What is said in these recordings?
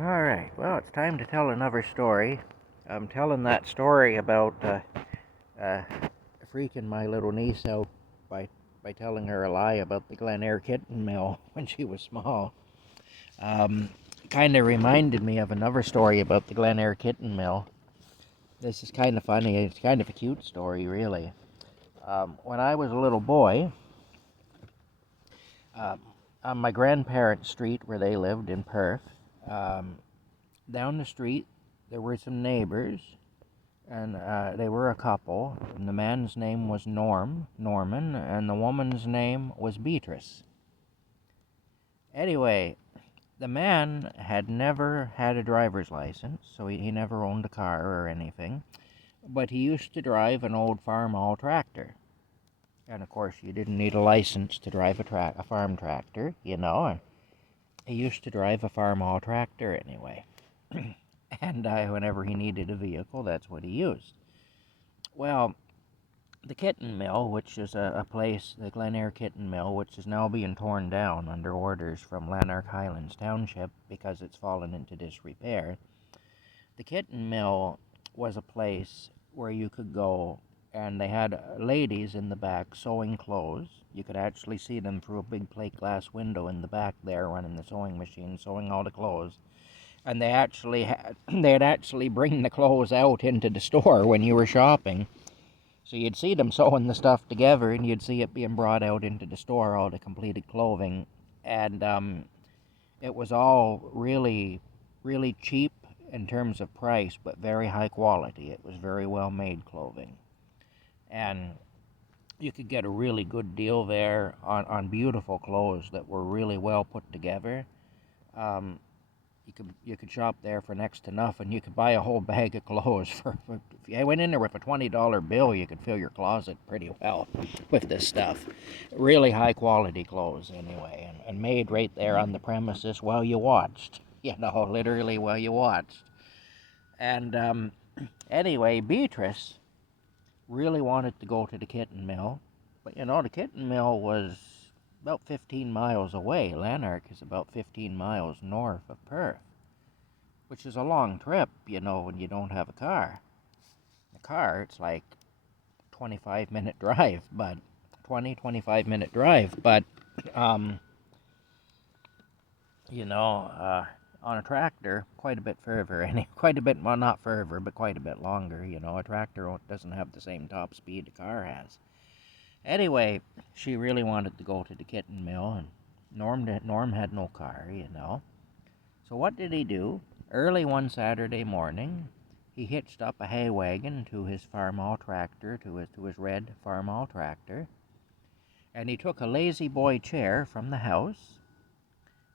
Alright, well, it's time to tell another story. I'm telling that story about freaking my little niece out by, by telling her a lie about the Glen Eyre kitten mill when she was small. Kind of reminded me of another story about the Glen Eyre kitten mill. This is kind of funny. It's kind of a cute story, really. When I was a little boy, um, on my grandparents' street where they lived in Perth, um, down the street there were some neighbors, and they were a couple, and the man's name was Norman, and the woman's name was Beatrice. Anyway, the man had never had a driver's license, so he never owned a car or anything, but he used to drive an old farmall tractor. And of course, you didn't need a license to drive a farm tractor, and he used to drive a farmall tractor anyway. And whenever he needed a vehicle, that's what he used. Well, the kitten mill, which is a place, the Glen Eyre Kitten Mill, which is now being torn down under orders from Lanark Highlands Township because it's fallen into disrepair. The kitten mill was a place where you could go, and they had ladies in the back sewing clothes. You could actually see them through a big plate glass window in the back there, running the sewing machine, sewing all the clothes. And they'd actually bring the clothes out into the store when you were shopping. So you'd see them sewing the stuff together, and you'd see it being brought out into the store, all the completed clothing. And it was all really, really cheap in terms of price, but very high quality. It was very well made clothing. And you could get a really good deal there on beautiful clothes that were really well put together. Um, you could shop there for next to nothing. You could buy a whole bag of clothes if you went in there with a $20 bill. You could fill your closet pretty well with this stuff. Really high quality clothes anyway, and made right there on the premises while you watched. Literally while you watched. And anyway, Beatrice really wanted to go to the kitten mill, but the kitten mill was about 15 miles away. Lanark is about 15 miles north of Perth, which is a long trip, when you don't have a car. A car, it's like 25-minute drive, but 25-minute drive, but on a tractor, quite a bit further, and quite a bit, well, not further, but quite a bit longer. A tractor doesn't have the same top speed a car has. Anyway, she really wanted to go to the kitten mill, and Norm had no car. So what did he do? Early one Saturday morning, he hitched up a hay wagon to his farmall tractor, to his red farmall tractor, and he took a lazy boy chair from the house,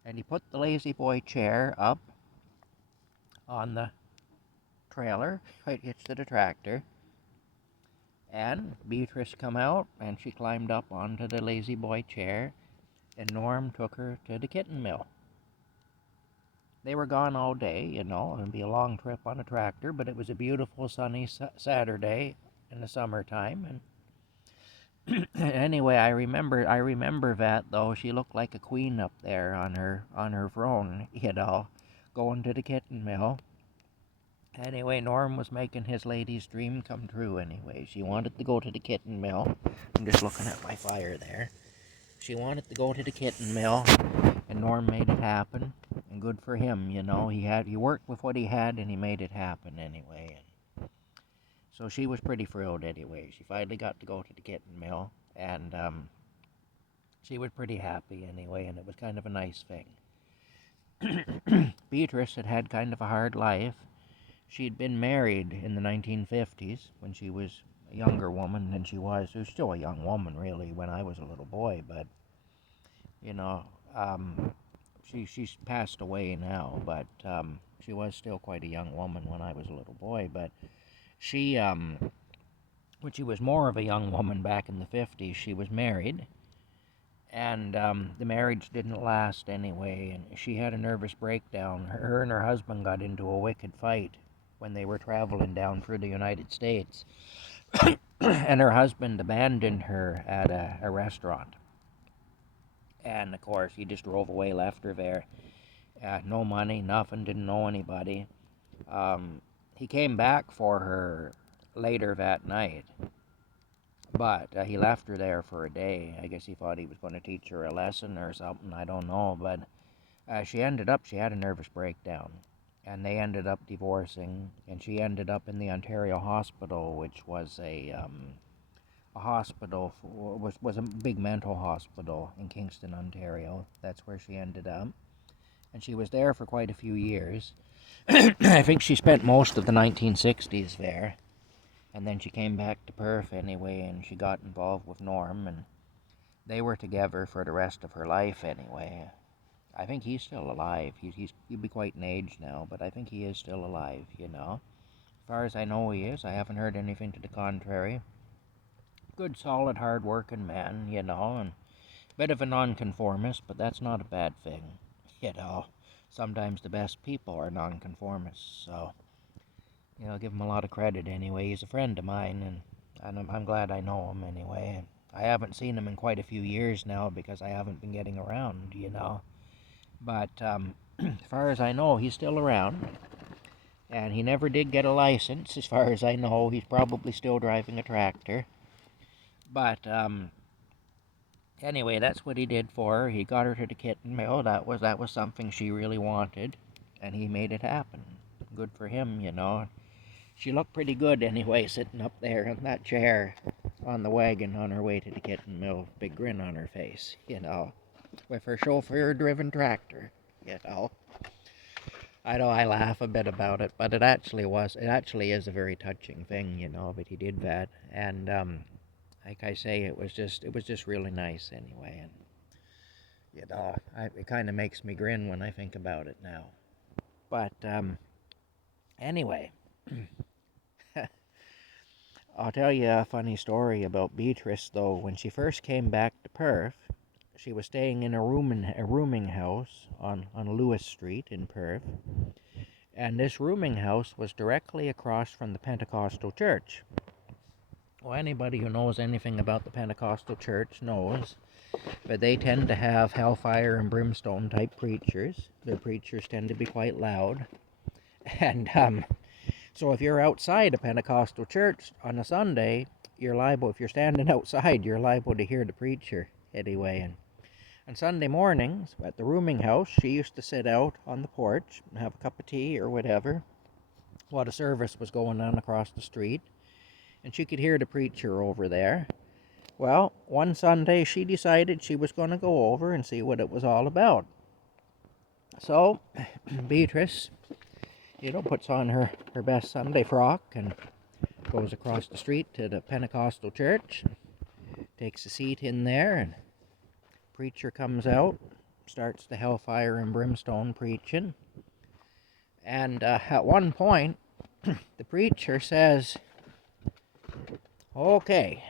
and he put the lazy boy chair up on the trailer, right hitched to the tractor, and Beatrice come out, and she climbed up onto the lazy boy chair, and Norm took her to the kitten mill. They were gone all day, it'd be a long trip on a tractor, but it was a beautiful sunny Saturday in the summertime, and anyway, I remember that, though. She looked like a queen up there on her throne, going to the kitten mill. Anyway, Norm was making his lady's dream come true anyway. She wanted to go to the kitten mill. I'm just looking at my fire there. She wanted to go to the kitten mill, and Norm made it happen. And good for him, He worked with what he had, and he made it happen anyway. So she was pretty thrilled anyway. She finally got to go to the kitten mill, and she was pretty happy anyway, and it was kind of a nice thing. Beatrice had had kind of a hard life. She'd been married in the 1950s when she was a younger woman than she was. She was still a young woman, really, when I was a little boy, but, she's passed away now, but she was still quite a young woman when I was a little boy. But she, when she was more of a young woman back in the 50s, she was married, and the marriage didn't last anyway, and she had a nervous breakdown. Her and her husband got into a wicked fight when they were traveling down through the United States, and her husband abandoned her at a restaurant, and of course he just drove away, left her there. No money, nothing, didn't know anybody. Um, he came back for her later that night, but he left her there for a day. I guess he thought he was going to teach her a lesson or something, I don't know. But she had a nervous breakdown, and they ended up divorcing, and she ended up in the Ontario Hospital, which was a hospital was a big mental hospital in Kingston, Ontario. That's where she ended up, and she was there for quite a few years. I think she spent most of the 1960s there, and then she came back to Perth anyway, and she got involved with Norm, and they were together for the rest of her life anyway. I think he's still alive. He'd be quite an age now, but I think he is still alive, you know. As far as I know, he is. I haven't heard anything to the contrary. Good, solid, hard-working man, you know, and bit of a nonconformist, but that's not a bad thing, you know. Sometimes the best people are nonconformists, so, you know, give him a lot of credit anyway. He's a friend of mine, and I'm glad I know him anyway. I haven't seen him in quite a few years now because I haven't been getting around, you know. But as far as I know, he's still around, and he never did get a license. As far as I know, he's probably still driving a tractor. But anyway, that's what he did for her. He got her to the kitten mill. That was something she really wanted, and he made it happen. Good for him, you know. She looked pretty good anyway, sitting up there in that chair on the wagon on her way to the kitten mill, big grin on her face, you know, with her chauffeur-driven tractor, you know. I know I laugh a bit about it, but it actually is a very touching thing, you know, but he did that, and like I say, it was just really nice anyway, and you know, it kind of makes me grin when I think about it now. But anyway, I'll tell you a funny story about Beatrice though. When she first came back to Perth, she was staying in a rooming house on Lewis Street in Perth, and this rooming house was directly across from the Pentecostal church. Well, anybody who knows anything about the Pentecostal church knows that they tend to have hellfire and brimstone type preachers. Their preachers tend to be quite loud. And so if you're outside a Pentecostal church on a Sunday, you're liable, if you're standing outside, you're liable to hear the preacher anyway. And on Sunday mornings at the rooming house, she used to sit out on the porch and have a cup of tea or whatever while the service was going on across the street. And she could hear the preacher over there. Well, one Sunday she decided she was going to go over and see what it was all about. So, Beatrice, you know, puts on her best Sunday frock and goes across the street to the Pentecostal church, takes a seat in there, and preacher comes out, starts the hellfire and brimstone preaching. And at one point, the preacher says, "Okay,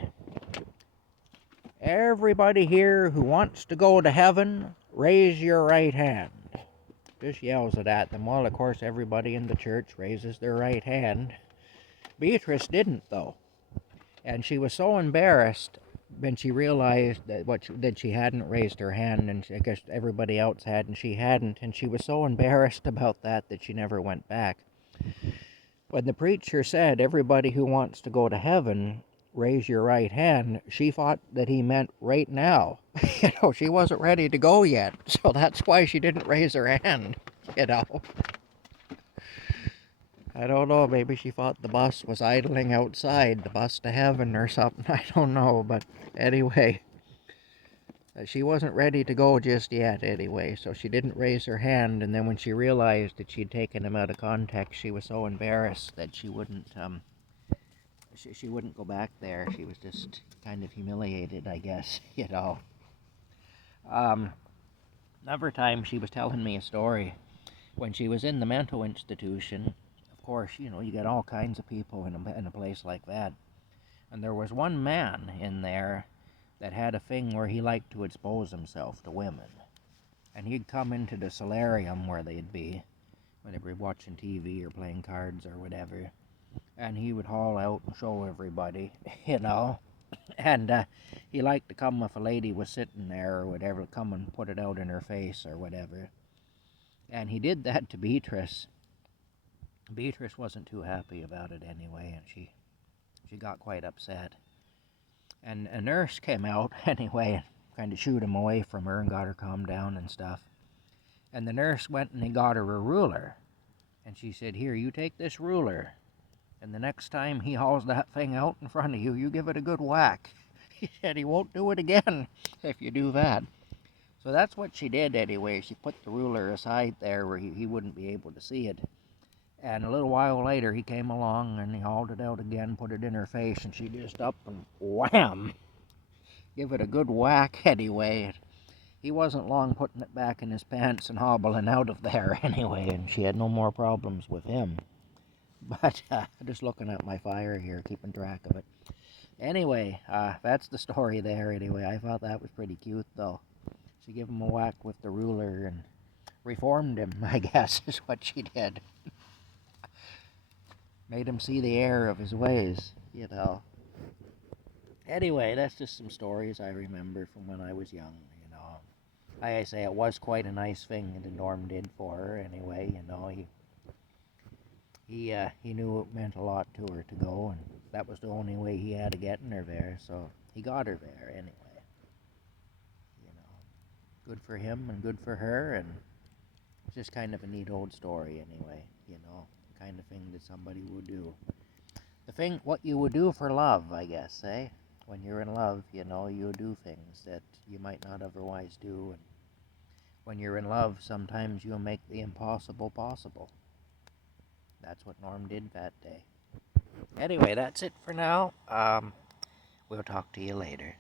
everybody here who wants to go to heaven, raise your right hand." Just yells it at them. Well, of course, everybody in the church raises their right hand. Beatrice didn't, though. And she was so embarrassed when she realized that she hadn't raised her hand, and I guess everybody else had, and she hadn't. And she was so embarrassed about that she never went back. When the preacher said, "Everybody who wants to go to heaven, raise your right hand," she thought that he meant right now. You know, she wasn't ready to go yet, so that's why she didn't raise her hand, you know. I don't know, maybe she thought the bus was idling outside, the bus to heaven or something, I don't know, but anyway, she wasn't ready to go just yet anyway, so she didn't raise her hand, and then when she realized that she'd taken him out of context, she was so embarrassed that she wouldn't go back there. She was just kind of humiliated, I guess, you know. Another time she was telling me a story when she was in the mental institution. Of course, you know, you get all kinds of people in a place like that. And there was one man in there that had a thing where he liked to expose himself to women. And he'd come into the solarium where they'd be, when they were watching TV or playing cards or whatever. And he would haul out and show everybody, you know. And he liked to come if a lady was sitting there or whatever, come and put it out in her face or whatever. And he did that to Beatrice. Beatrice wasn't too happy about it anyway, and she got quite upset. And a nurse came out anyway and kind of shooed him away from her and got her calmed down and stuff. And the nurse went and he got her a ruler. And she said, "Here, you take this ruler. And the next time he hauls that thing out in front of you, you give it a good whack." He said he won't do it again if you do that. So that's what she did anyway. She put the ruler aside there where he wouldn't be able to see it. And a little while later, he came along and he hauled it out again, put it in her face, and she just up and wham! Give it a good whack anyway. He wasn't long putting it back in his pants and hobbling out of there anyway, and she had no more problems with him. But just looking at my fire here, keeping track of it. Anyway, that's the story there anyway. I thought that was pretty cute though. She gave him a whack with the ruler and reformed him, I guess, is what she did. Made him see the error of his ways, you know. Anyway, that's just some stories I remember from when I was young, you know. Like I say, it was quite a nice thing that Norm did for her anyway, you know. He knew it meant a lot to her to go, and that was the only way he had of getting her there, so he got her there anyway. You know, good for him and good for her, and it's just kind of a neat old story anyway, you know, the kind of thing that somebody would do. What you would do for love, I guess, eh? When you're in love, you know, you do things that you might not otherwise do, and when you're in love, sometimes you'll make the impossible possible. That's what Norm did that day. Anyway, that's it for now. We'll talk to you later.